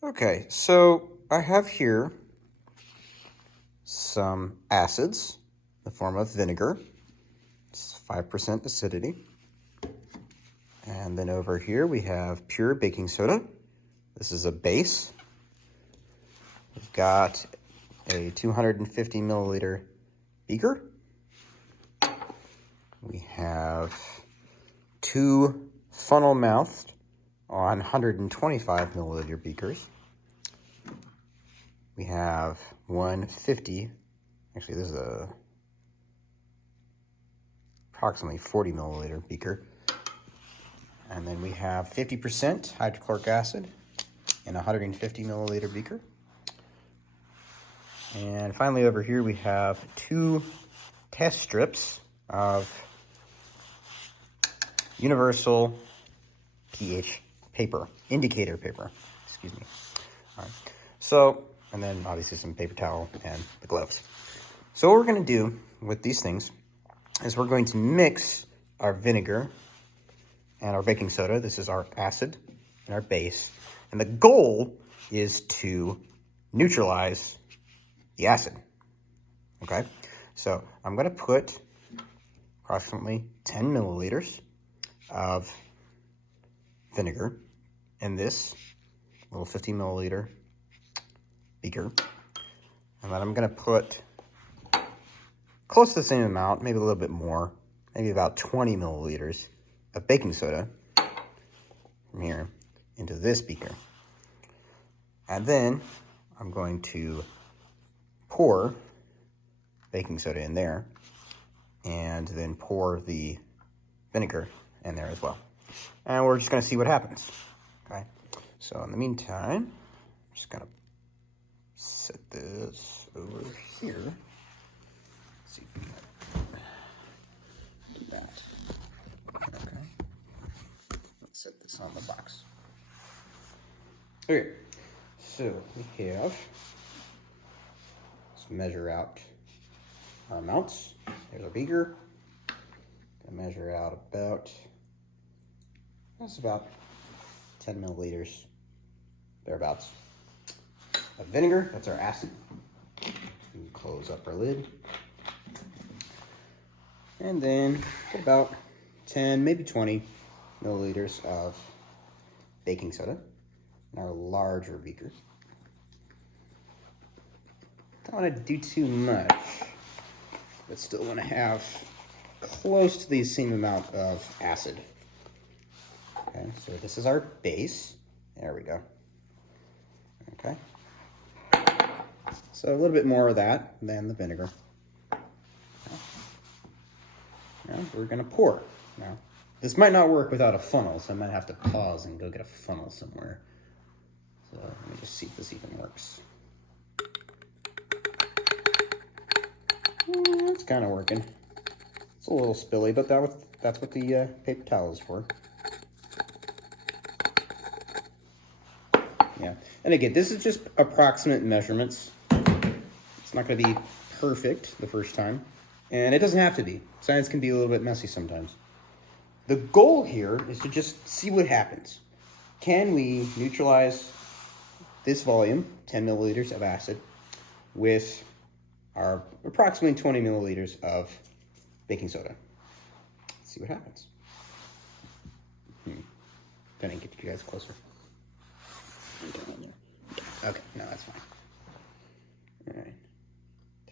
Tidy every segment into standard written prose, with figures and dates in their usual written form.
Okay, so I have here some acids in the form of vinegar. It's 5% acidity. And then over here we have pure baking soda. This is a base. We've got a 250 milliliter beaker. We have two funnel-mouthed on 125 milliliter beakers. We have 150, actually this is a approximately 40 milliliter beaker. And then we have 50% hydrochloric acid in a 150 milliliter beaker. And finally over here we have two test strips of universal pH paper, indicator paper, excuse me. All right, so, and then obviously some paper towel and the gloves. So what we're gonna do with these things is we're going to mix our vinegar and our baking soda. This is our acid and our base. And the goal is to neutralize the acid, okay? So I'm gonna put approximately 10 milliliters of vinegar in this little 50 milliliter beaker. And then I'm gonna put close to the same amount, maybe a little bit more, maybe about 20 milliliters of baking soda from here into this beaker. And then I'm going to pour baking soda in there and then pour the vinegar in there as well. And we're just gonna see what happens, okay? So in the meantime, I'm just gonna set this over here. Let's see if we can do that. Okay. Let's set this on the box. Okay, so we have, let's measure out our amounts. There's our beaker. Gonna measure out about, that's about 10 milliliters, thereabouts, of vinegar. That's our acid. And close up our lid. And then about 10, maybe 20 milliliters of baking soda in our larger beaker. Don't want to do too much, but still want to have close to the same amount of acid. Okay, so this is our base. There we go. Okay. So a little bit more of that than the vinegar. Now we're gonna pour. Now, this might not work without a funnel, so I might have to pause and go get a funnel somewhere. So let me just see if this even works. It's kind of working. It's a little spilly, but that's what the paper towel is for. Yeah, and again, this is just approximate measurements. It's not going to be perfect the first time, and it doesn't have to be. Science can be a little bit messy sometimes. The goal here is to just see what happens. Can we neutralize this volume, 10 milliliters of acid, with our approximately 20 milliliters of baking soda? Let's see what happens. Gonna get you guys closer. Okay, no, that's fine. All right.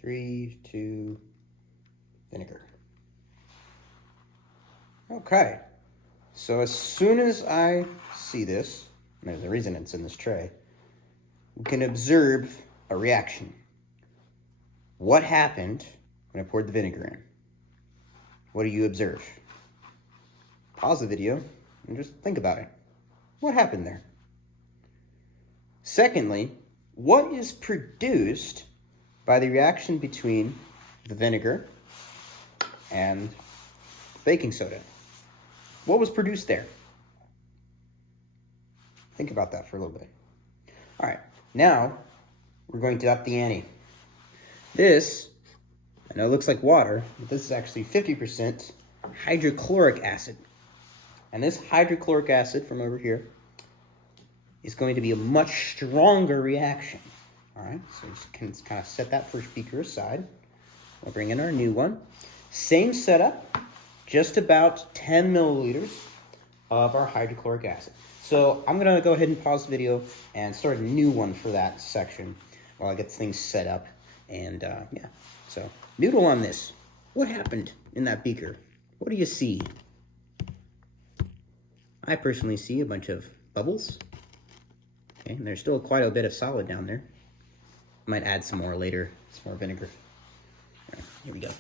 3, 2, vinegar. Okay. So as soon as I see this, and there's a reason it's in this tray, we can observe a reaction. What happened when I poured the vinegar in? What do you observe? Pause the video and just think about it. What happened there? Secondly, what is produced by the reaction between the vinegar and baking soda? What was produced there? Think about that for a little bit. All right, now we're going to up the ante. This, I know it looks like water, but this is actually 50% hydrochloric acid. And this hydrochloric acid from over here is going to be a much stronger reaction. All right, so just can kind of set that first beaker aside. We'll bring in our new one. Same setup, just about 10 milliliters of our hydrochloric acid. So I'm gonna go ahead and pause the video and start a new one for that section while I get things set up. And yeah, so noodle on this. What happened in that beaker? What do you see? I personally see a bunch of bubbles. Okay, and there's still quite a bit of solid down there. Might add some more later, some more vinegar. All right, here we go.